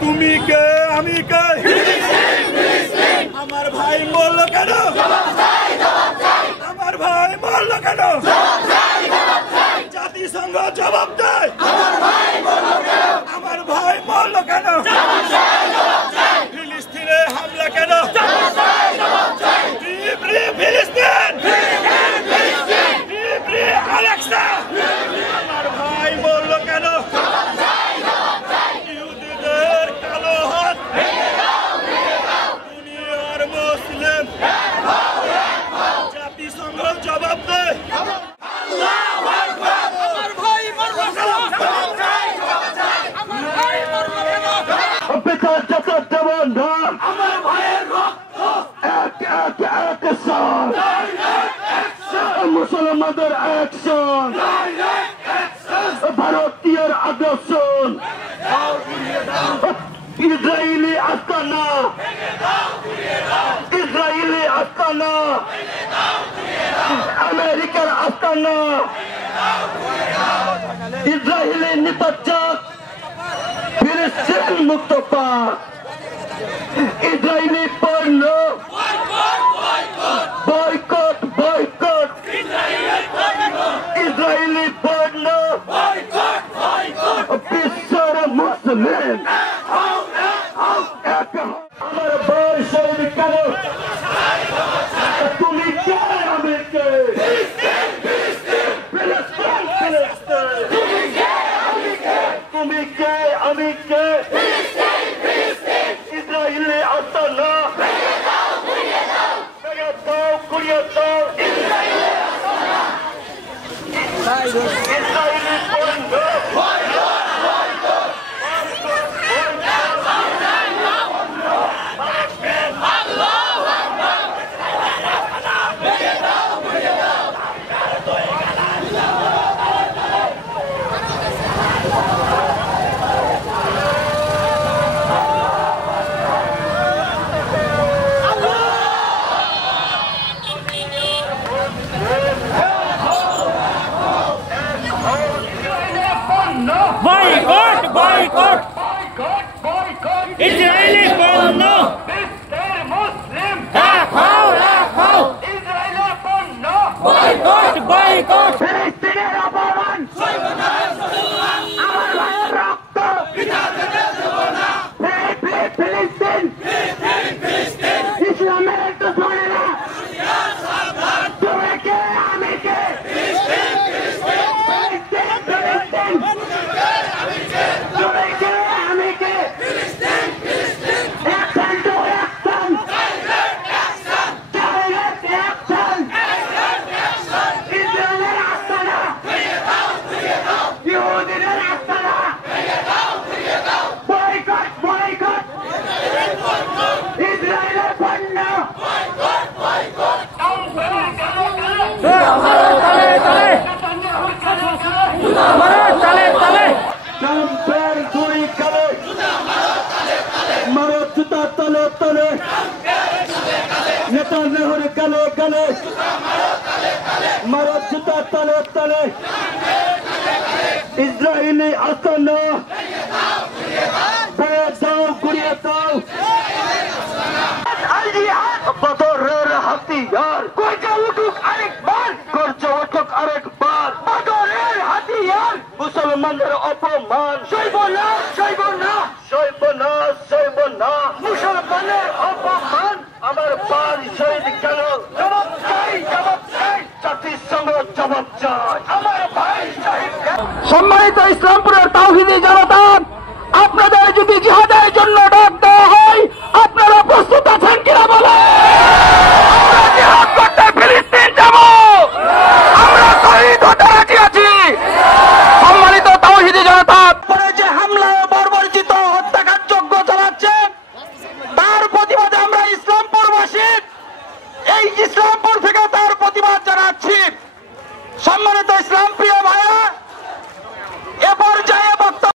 তুমি কে আমি কে আমার ভাই মরলো কেন আমার ভাই মরলো কেন জাতিসংঘ জবাব দেয় আমার ভাই মরলো কেন ফিলিস্তিনে হামলা কেন ফিলিস্তিন আলেক্সা আমার ভাই মরলো কেন ইহুদিদের কালো হাত দুনিয়ার মুসলিম জাতিসংঘ জবাব দেয় মুসলমানদের অ্যাকশন ভারতীয় আগ্রাসন ইসরায়েলি আস্তানা আমেরিকার আস্তানা ইসরায়েলি নিপাতক ফিলিস্তিন মুক্ত পাক ইসরায়েলি পণ্য বয়কট ইসরায়েলি পণ্য বিশ্বের মুসলিম আমার ভাই শহীদ কেন তুমি কে আমি কে তুমি কে আমি কে ইসরায়েলি আস্তানা কুড়িয়ে দাও ইসরায়েলি পণ্য Israeli porno! Muslim! Rakhao! Israeli porno! Boycott! ফিলিস্তিনের অপমান! আমার ভাইয়ের রক্ত! ফিলিস্তিন! ইসলামের দুশ্মনেরা! তুমি কে আমি কে? তুমি কে আমি কে? নেতানিয়াহুর কালে কালে মারো জুতা তলে তলে ইসরায়েলি আস্তানা ঘুরিয়ে দাও বদরের হাতিয়ার কয়টা উঠুক আরেকবার করছে উঠুক আরেকবার বদরের হাতিয়ার মুসলমানদের অপমান সইব না সইব না সইব না সইব না মুসলমানের অপমান আমার ভাই শহীদ কেন জবাব চাই জাতিসংঘ জবাব চাই আমার ভাই শহীদ সম্মানিত ইসলামপুরের তাওহীদি জনতা আপনাদের যদি জিহাদের জন্য ডাক দেওয়া হয় আপনারা প্রস্তুত আছেন কিনা বলেন